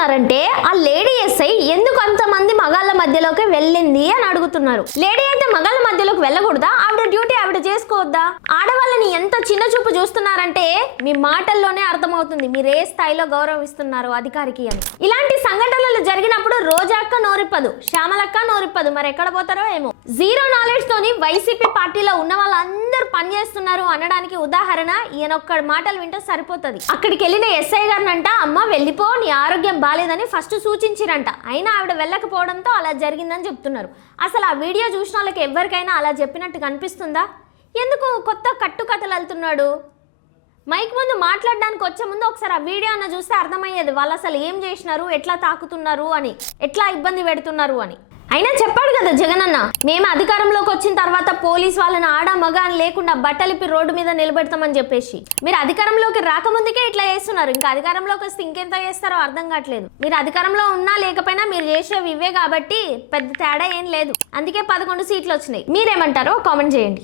ఏమడుగుతున్నారంటే ఆ lady SI ఎందుకు అంతమంది మగాళ్ళ మధ్యలోకి వెళ్ళింది అని అడుగుతున్నారు. లేడీ అయితే మగాళ్ళ మధ్యలోకి వెళ్ళకూడదా? ఆవిడ డ్యూటీ ఆవిడ చేసుకోవద్దా? ఆడవాళ్ళని ఎంత చిన్న చూపు చూస్తున్నారంటే మీ మాటల్లోనే అర్థమవుతుంది మీరు ఏ స్థాయిలో గౌరవిస్తున్నారు అధికారికి అని. ఇలాంటి సంఘటనలు జరిగినప్పుడు రోజాక్క నోరిప్పదు, శ్యామలక్క నోరిప్పదు, మరి ఎక్కడ పోతారో ఏమో. జీరో నాలెడ్జ్ తోని వైసీపీ పార్టీలో ఉన్న వాళ్ళందరూ పనిచేస్తున్నారు అనడానికి ఉదాహరణ ఈయన ఒక్క మాటలు వింటే సరిపోతుంది. అక్కడికి వెళ్ళిన ఎస్ఐ గారినంట అమ్మ వెళ్ళిపో నీ ఆరోగ్యం బాలేదని ఫస్ట్ సూచించిరంట. అయినా ఆవిడ వెళ్ళకపోవడంతో అలా జరిగిందని చెప్తున్నారు. అసలు ఆ వీడియో చూసిన వాళ్ళకి ఎవరికైనా అలా చెప్పినట్టు కనిపిస్తుందా? ఎందుకు కొత్త కట్టుకథలు వెళ్తున్నాడు? మైక్ ముందు మాట్లాడడానికి వచ్చే ముందు ఒకసారి ఆ వీడియో అన్న చూస్తే అర్థమయ్యేది వాళ్ళు అసలు ఏం చేసినారు, ఎట్లా తాకుతున్నారు అని, ఎట్లా ఇబ్బంది పెడుతున్నారు అని. అయినా చెప్పాడు కదా జగన్ అన్న, మేము అధికారంలోకి వచ్చిన తర్వాత పోలీస్ వాళ్ళని ఆడ మగ అని లేకుండా బట్టలిపి రోడ్డు మీద నిలబెడతామని చెప్పేసి. మీరు అధికారంలోకి రాకముందుకే ఇట్లా చేస్తున్నారు, ఇంకా అధికారంలోకి వస్తే ఇంకెంత చేస్తారో అర్థం కావట్లేదు. మీరు అధికారంలో ఉన్నా లేకపోయినా మీరు చేసేవి ఇవే కాబట్టి పెద్ద తేడా ఏం లేదు. అందుకే 11 సీట్లు వచ్చినాయి. మీరేమంటారో కామెంట్ చేయండి.